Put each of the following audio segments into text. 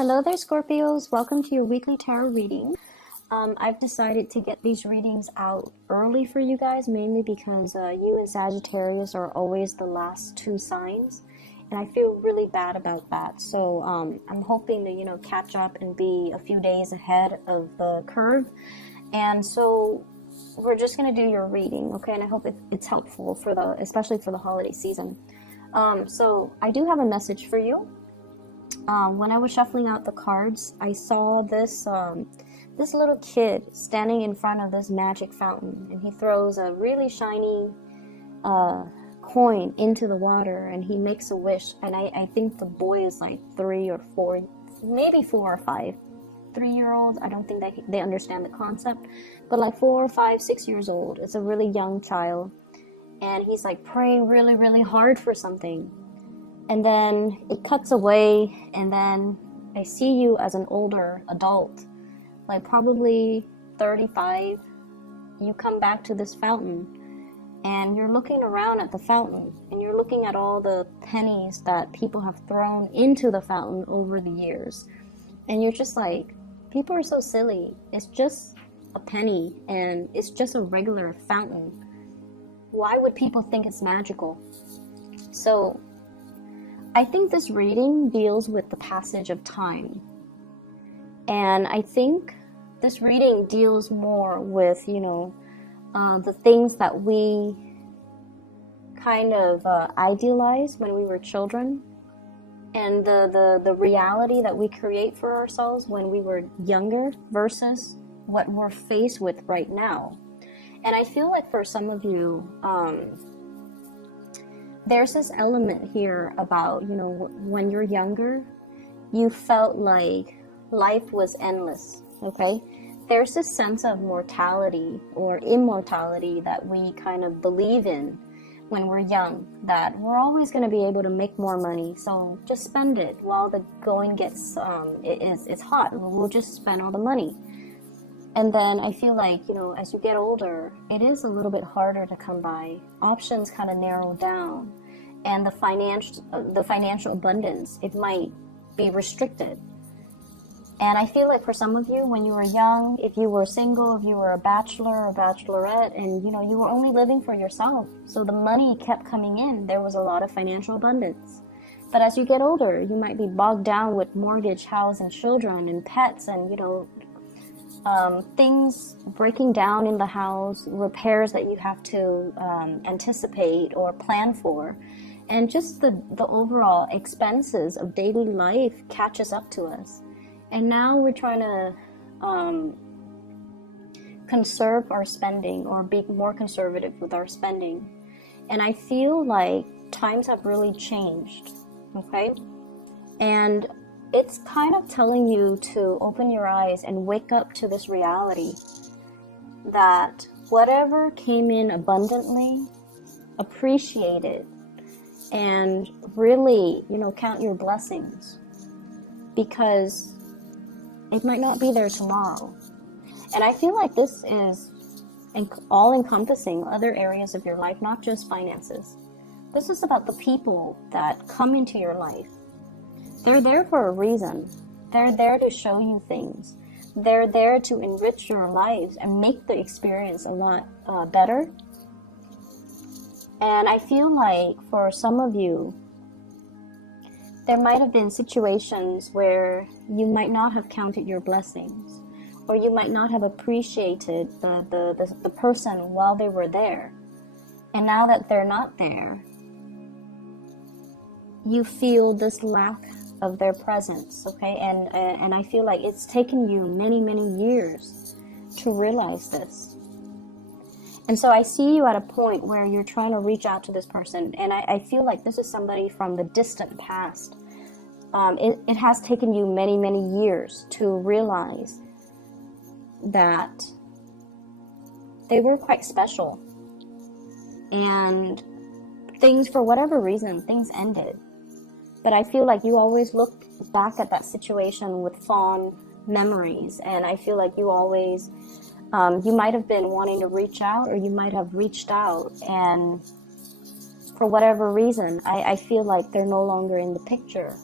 Hello there, Scorpios. Welcome to your weekly tarot reading. I've decided to get these readings out early for you guys, mainly because you and Sagittarius are always the last two signs, and I feel really bad about that. So I'm hoping to, catch up and be a few days ahead of the curve. And so we're just gonna do your reading, okay? And I hope it's helpful especially for the holiday season. So I do have a message for you. When I was shuffling out the cards, I saw this little kid standing in front of this magic fountain, and he throws a really shiny coin into the water, and he makes a wish. And I think the boy is like 3 or 4, maybe 4 or 5, 3-year-olds. I don't think they understand the concept, but like 4 or 5, 6 years old. It's a really young child, and he's like praying really, really hard for something. And then it cuts away, and then I see you as an older adult, like probably 35. You come back to this fountain, and you're looking around at the fountain, and you're looking at all the pennies that people have thrown into the fountain over the years. And you're just like, people are so silly. It's just a penny, and it's just a regular fountain. Why would people think it's magical? So I think this reading deals with the passage of time. And I think this reading deals more with, the things that we kind of idealize when we were children, and the reality that we create for ourselves when we were younger versus what we're faced with right now. And I feel like for some of you, there's this element here about, when you're younger, you felt like life was endless, okay? There's this sense of mortality or immortality that we kind of believe in when we're young, that we're always going to be able to make more money, so just spend it while the going gets, it's hot. We'll just spend all the money. And then I feel like, as you get older, it is a little bit harder to come by. Options kind of narrow down, and the financial abundance, it might be restricted. And I feel like for some of you, when you were young, if you were single, if you were a bachelor or bachelorette, and you were only living for yourself, so the money kept coming in, there was a lot of financial abundance. But as you get older, you might be bogged down with mortgage, house, and children, and pets, and things breaking down in the house, repairs that you have to anticipate or plan for, and just the overall expenses of daily life catches up to us. And now we're trying to conserve our spending, or be more conservative with our spending. And I feel like times have really changed, okay? And it's kind of telling you to open your eyes and wake up to this reality that whatever came in abundantly, appreciate it, and really, count your blessings, because it might not be there tomorrow. And I feel like this is all-encompassing other areas of your life, not just finances. This is about the people that come into your life. They're there for a reason. They're there to show you things. They're there to enrich your lives and make the experience a lot better. And I feel like for some of you, there might have been situations where you might not have counted your blessings, or you might not have appreciated the person while they were there. And now that they're not there, you feel this lack of their presence, okay? And I feel like it's taken you many, many years to realize this. And so I see you at a point where you're trying to reach out to this person, and I feel like this is somebody from the distant past. It has taken you many, many years to realize that they were quite special. And things, for whatever reason, things ended. But I feel like you always look back at that situation with fond memories. And I feel like you always, you might have been wanting to reach out, or you might have reached out. And for whatever reason, I feel like they're no longer in the picture.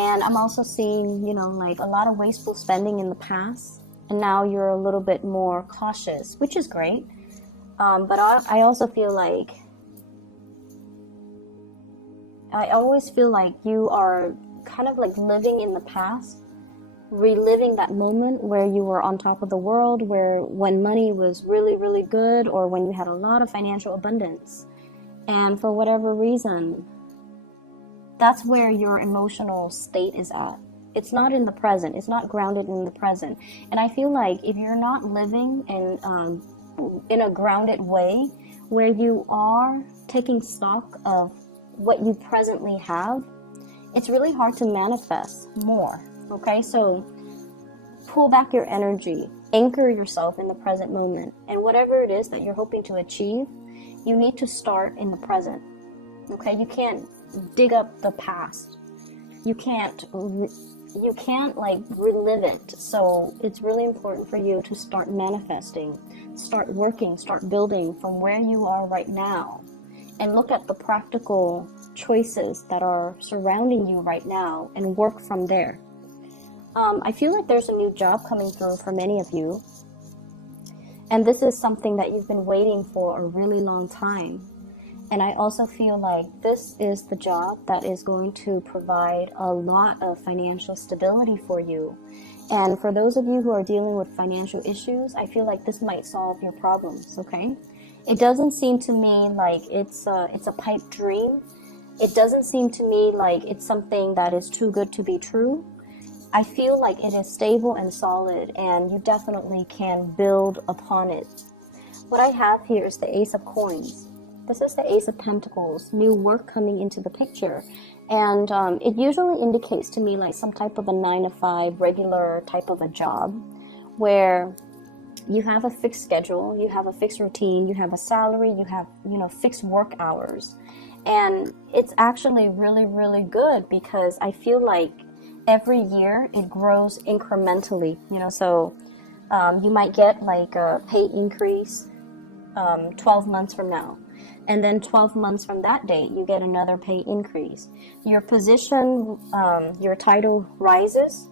And I'm also seeing, you know, like a lot of wasteful spending in the past, and now you're a little bit more cautious, which is great. But I also feel like, I always feel like you are kind of like living in the past, reliving that moment where you were on top of the world, where when money was really, really good, or when you had a lot of financial abundance. And for whatever reason, that's where your emotional state is at. It's not in the present. It's not grounded in the present. And I feel like if you're not living in a grounded way, where you are taking stock of what you presently have, it's really hard to manifest more. Okay, so pull back your energy, anchor yourself in the present moment, and whatever it is that you're hoping to achieve, you need to start in the present. Okay, you can't dig up the past. You can't like relive it. So it's really important for you to start manifesting, start working, start building from where you are right now, and look at the practical choices that are surrounding you right now and work from there. I feel like there's a new job coming through for many of you, and this is something that you've been waiting for a really long time. And I also feel like this is the job that is going to provide a lot of financial stability for you. And for those of you who are dealing with financial issues, I feel like this might solve your problems, okay? It doesn't seem to me like it's a pipe dream. It doesn't seem to me like it's something that is too good to be true. I feel like it is stable and solid, and you definitely can build upon it. What I have here is the Ace of Coins. This is the Ace of Pentacles, new work coming into the picture. And it usually indicates to me like some type of a 9-to-5 regular type of a job, where you have a fixed schedule, you have a fixed routine, you have a salary, you have, you know, fixed work hours. And it's actually really, really good, because I feel like every year it grows incrementally, you know. So you might get like a pay increase 12 months from now, and then 12 months from that date you get another pay increase. Your position, your title rises,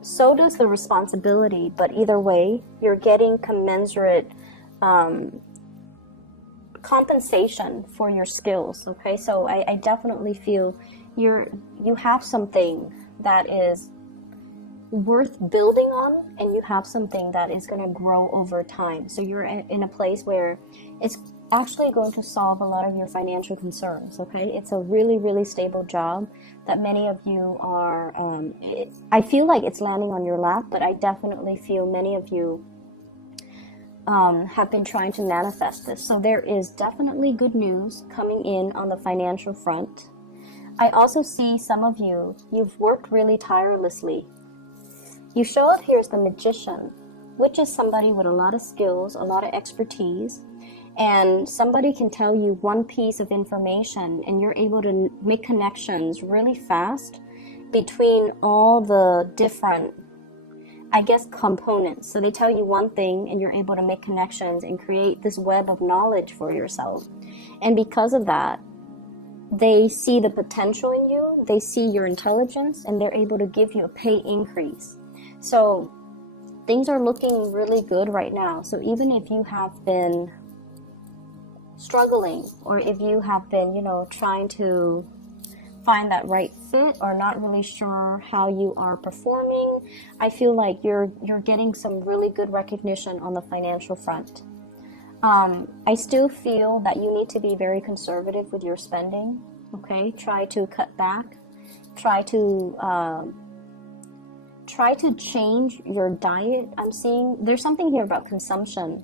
so does the responsibility, but either way you're getting commensurate compensation for your skills. Okay, so I definitely feel you have something that is worth building on, and you have something that is going to grow over time. So you're in a place where it's actually going to solve a lot of your financial concerns. Okay, it's a really, really stable job that many of you are I feel like it's landing on your lap, but I definitely feel many of you have been trying to manifest this. So there is definitely good news coming in on the financial front. I also see some of you, you've worked really tirelessly. You show up here as the Magician, which is somebody with a lot of skills, a lot of expertise, and somebody can tell you one piece of information and you're able to make connections really fast between all the different, I guess, components. So they tell you one thing and you're able to make connections and create this web of knowledge for yourself. And because of that, they see the potential in you, they see your intelligence, and they're able to give you a pay increase. So things are looking really good right now. So even if you have been struggling, or if you have been, you know, trying to find that right fit, or not really sure how you are performing, I feel like you're getting some really good recognition on the financial front. I still feel that you need to be very conservative with your spending. Okay, try to cut back, try to change your diet. I'm seeing there's something here about consumption.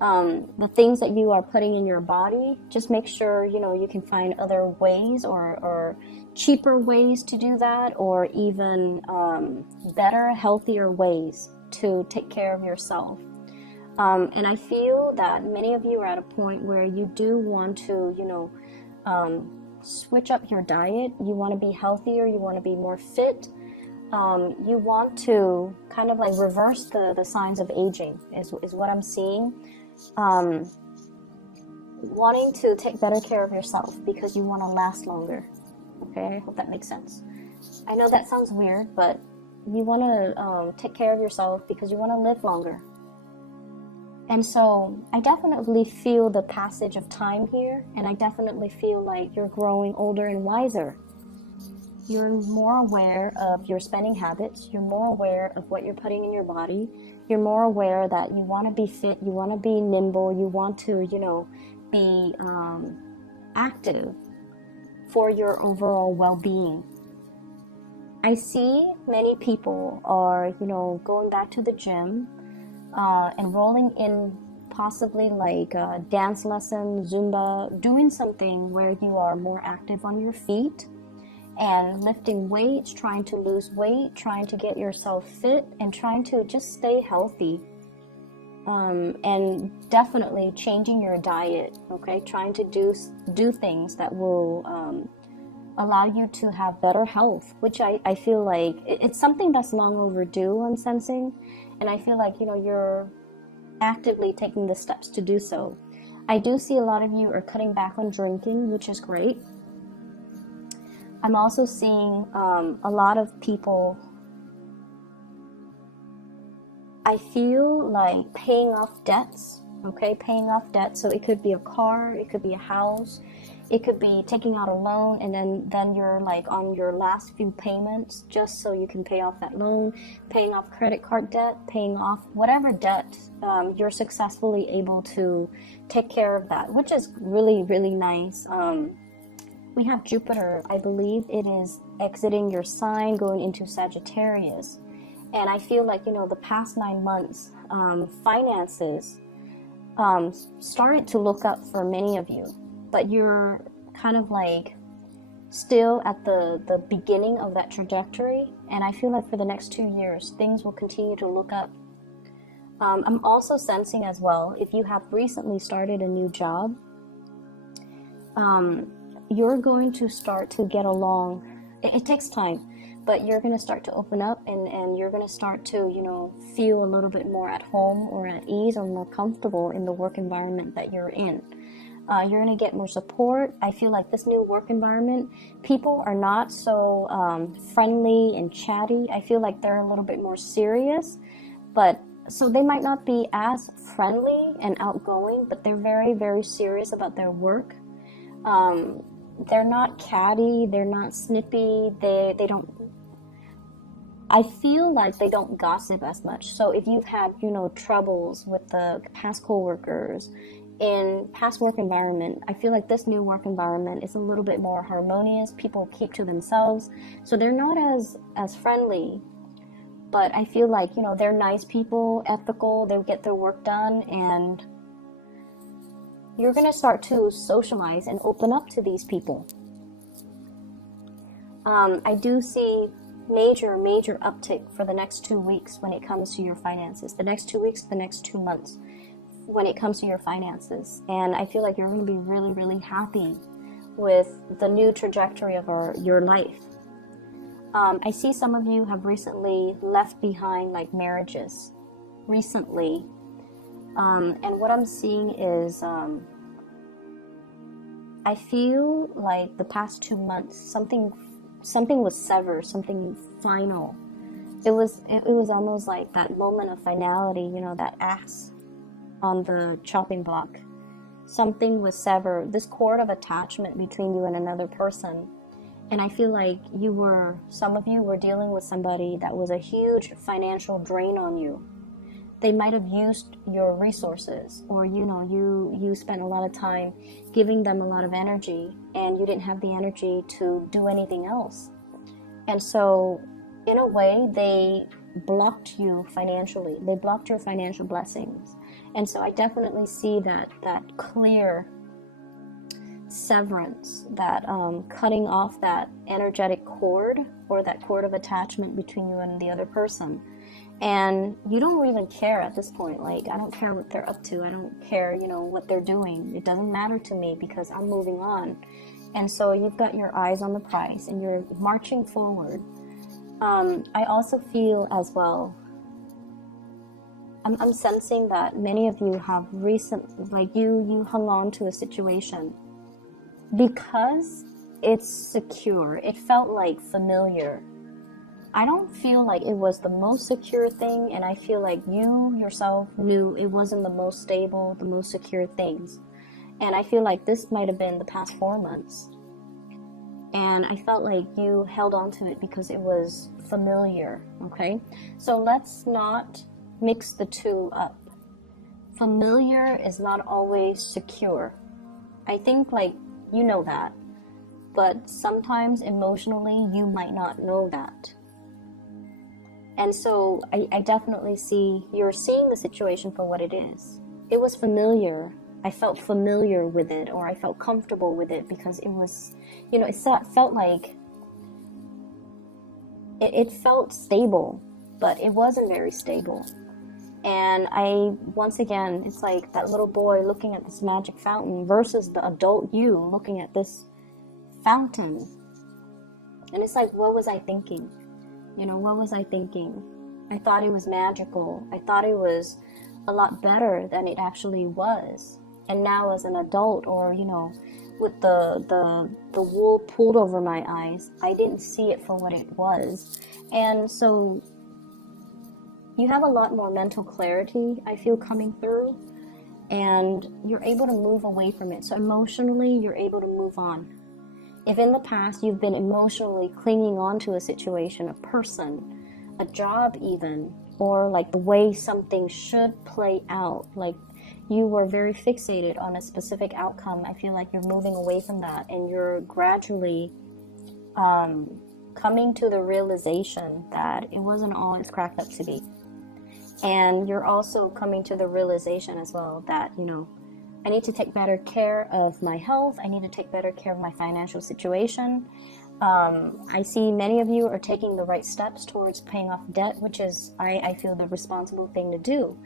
The things that you are putting in your body, just make sure, you know, you can find other ways, or cheaper ways to do that, or even better, healthier ways to take care of yourself. And I feel that many of you are at a point where you do want to, you know, switch up your diet. You want to be healthier, you want to be more fit. You want to kind of like reverse the signs of aging is what I'm seeing. Wanting to take better care of yourself because you want to last longer. Okay, I hope that makes sense. I know that sounds weird, but you want to take care of yourself because you want to live longer. And so I definitely feel the passage of time here, and I definitely feel like you're growing older and wiser. You're more aware of your spending habits. You're more aware of what you're putting in your body. You're more aware that you want to be fit, you want to be nimble, you want to, be active for your overall well-being. I see many people are, going back to the gym, enrolling in possibly like dance lessons, Zumba, doing something where you are more active on your feet and lifting weights, trying to lose weight, trying to get yourself fit, and trying to just stay healthy. And definitely changing your diet, okay? Trying to do things that will allow you to have better health, which I feel like it's something that's long overdue, I'm sensing. And I feel like, you're actively taking the steps to do so. I do see a lot of you are cutting back on drinking, which is great. I'm also seeing a lot of people, I feel like paying off debts, okay? Paying off debts. So it could be a car, it could be a house, it could be taking out a loan, and then you're like on your last few payments just so you can pay off that loan, paying off credit card debt, paying off whatever debt, you're successfully able to take care of that, which is really, really nice. We have Jupiter, I believe it is exiting your sign, going into Sagittarius. And I feel like, the past 9 months, finances started to look up for many of you. But you're kind of like still at the beginning of that trajectory. And I feel like for the next 2 years, things will continue to look up. I'm also sensing as well, if you have recently started a new job, you're going to start to get along. It takes time, but you're going to start to open up and you're going to start to, feel a little bit more at home or at ease or more comfortable in the work environment that you're in. You're going to get more support. I feel like this new work environment, people are not so friendly and chatty. I feel like they're a little bit more serious, but so they might not be as friendly and outgoing, but they're very, very serious about their work. They're not catty, they're not snippy, they don't, I feel like they don't gossip as much. So if you've had, troubles with the past coworkers in past work environment, I feel like this new work environment is a little bit more harmonious. People keep to themselves, so they're not as friendly, but I feel like, they're nice people, ethical, they get their work done, and you're going to start to socialize and open up to these people. I do see major uptick for the next 2 weeks when it comes to your finances. The next 2 weeks, the next 2 months when it comes to your finances. And I feel like you're going to be really, really happy with the new trajectory of your life. I see some of you have recently left behind like marriages recently. And what I'm seeing is, I feel like the past 2 months, something was severed, something final. It was almost like that moment of finality, that axe on the chopping block. Something was severed, this cord of attachment between you and another person. And I feel like some of you were dealing with somebody that was a huge financial drain on you. They might have used your resources, or you spent a lot of time giving them a lot of energy and you didn't have the energy to do anything else. And so in a way, they blocked you financially. They blocked your financial blessings. And so I definitely see that clear severance, that cutting off that energetic cord, or that cord of attachment between you and the other person. And you don't even care at this point. Like, I don't care what they're up to. I don't care, what they're doing. It doesn't matter to me because I'm moving on. And so you've got your eyes on the prize and you're marching forward. I also feel as well, I'm sensing that many of you have you hung on to a situation because it's secure. It felt like familiar. I don't feel like it was the most secure thing, and I feel like you yourself knew it wasn't the most stable, the most secure things. And I feel like this might have been the past 4 months. And I felt like you held on to it because it was familiar, okay? So let's not mix the two up. Familiar is not always secure. I think, like, you know that. But sometimes emotionally, you might not know that. And so I definitely see, you're seeing the situation for what it is. It was familiar. I felt familiar with it, or I felt comfortable with it because it was, you know, it felt like, it felt stable, but it wasn't very stable. And once again, it's like that little boy looking at this magic fountain versus the adult you looking at this fountain. And it's like, what was I thinking? You know, what was I thinking? I thought it was magical. I thought it was a lot better than it actually was. And now as an adult, or, you know, with the wool pulled over my eyes, I didn't see it for what it was. And so you have a lot more mental clarity, I feel, coming through, and you're able to move away from it. So emotionally, you're able to move on. If in the past you've been emotionally clinging on to a situation, a person, a job even, or like the way something should play out, like you were very fixated on a specific outcome, I feel like you're moving away from that, and you're gradually coming to the realization that it wasn't all it's cracked up to be. And you're also coming to the realization as well that, you know, I need to take better care of my health. I need to take better care of my financial situation. I see many of you are taking the right steps towards paying off debt, which is, I feel, the responsible thing to do.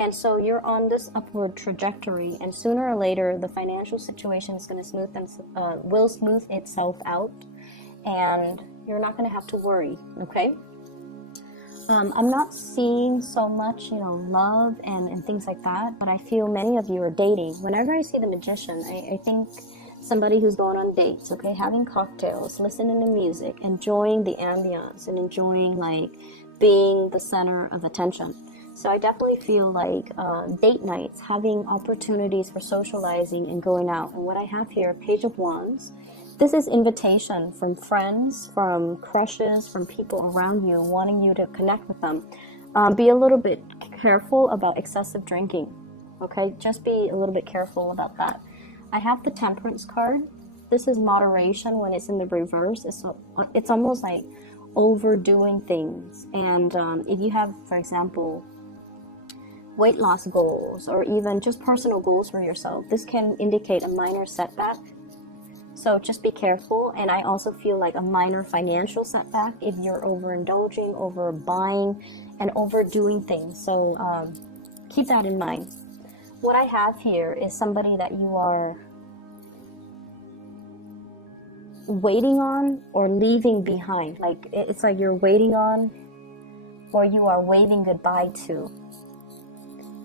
And so you're on this upward trajectory, and sooner or later, the financial situation is going to will smooth itself out, and you're not going to have to worry, okay? I'm not seeing so much, you know, love and things like that, but I feel many of you are dating. Whenever I see the Magician, I think somebody who's going on dates, okay, having cocktails, listening to music, enjoying the ambiance, and enjoying, like, being the center of attention. So I definitely feel like date nights, having opportunities for socializing and going out. And what I have here, Page of Wands, this is invitation from friends, from crushes, from people around you, wanting you to connect with them. Be a little bit careful about excessive drinking, okay? Just be a little bit careful about that. I have the Temperance card. This is moderation when it's in the reverse. It's almost like overdoing things. And if you have, for example, weight loss goals, or even just personal goals for yourself, this can indicate a minor setback. So just be careful. And I also feel like a minor financial setback if you're overindulging, overbuying, and overdoing things. So keep that in mind. What I have here is somebody that you are waiting on or leaving behind. Like, it's like you're waiting on, or you are waving goodbye to.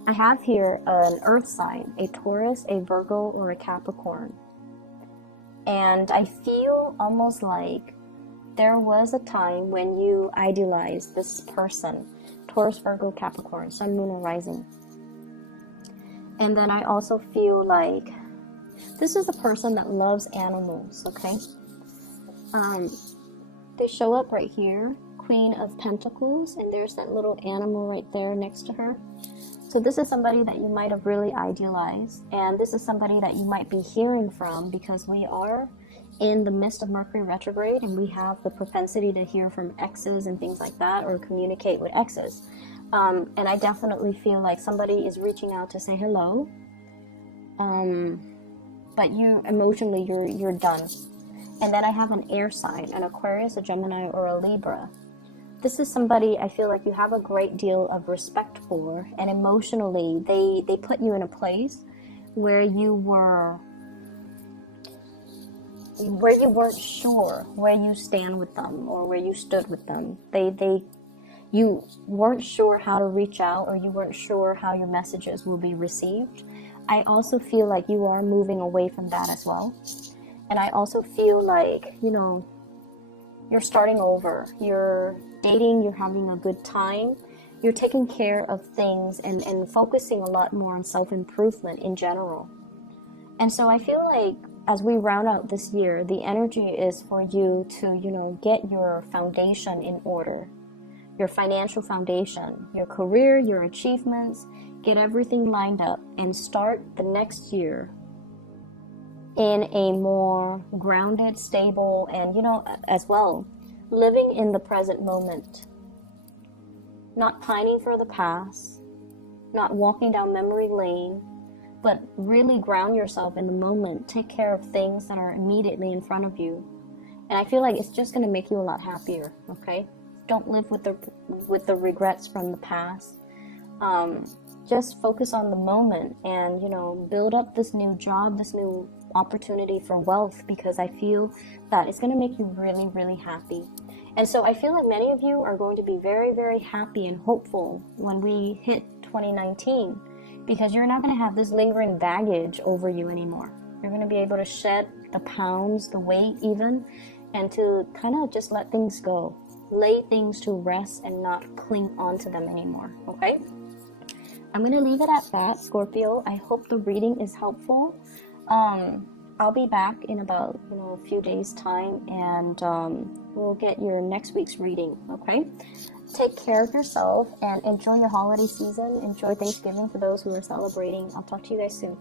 I have here an earth sign, a Taurus, a Virgo, or a Capricorn. And I feel almost like there was a time when you idealized this person, Taurus, Virgo, Capricorn, Sun, Moon, or Rising. And then I also feel like this is a person that loves animals, okay? They show up right here, Queen of Pentacles, and there's that little animal right there next to her. So this is somebody that you might have really idealized, and this is somebody that you might be hearing from, because we are in the midst of Mercury retrograde, and we have the propensity to hear from exes and things like that, or communicate with exes. And I definitely feel like somebody is reaching out to say hello, but you emotionally, you're done. And then I have an air sign, an Aquarius, a Gemini, or a Libra. This is somebody I feel like you have a great deal of respect for, and emotionally they put you in a place where you weren't sure where you stand with them, or where you stood with them. You weren't sure how to reach out, or you weren't sure how your messages will be received. I also feel like you are moving away from that as well. And I also feel like, you know, you're starting over. You're dating, you're having a good time. You're taking care of things and focusing a lot more on self-improvement in general. And so I feel like as we round out this year, the energy is for you to, you know, get your foundation in order, your financial foundation, your career, your achievements, get everything lined up and start the next year in a more grounded, stable, and, you know, as well, living in the present moment, not pining for the past, not walking down memory lane, but really ground yourself in the moment. Take care of things that are immediately in front of you. And I feel like it's just going to make you a lot happier, okay? Don't live with the regrets from the past. Just focus on the moment and, you know, build up this new job, this new opportunity for wealth, because I feel that it's going to make you really, really happy. And so I feel like many of you are going to be very, very happy and hopeful when we hit 2019, because you're not going to have this lingering baggage over you anymore. You're going to be able to shed the pounds, the weight even, and to kind of just let things go. Lay things to rest and not cling on to them anymore, okay? I'm going to leave it at that, Scorpio. I hope the reading is helpful. I'll be back in about, you know, a few days' time, and we'll get your next week's reading, okay? Take care of yourself and enjoy your holiday season. Enjoy Thanksgiving for those who are celebrating. I'll talk to you guys soon.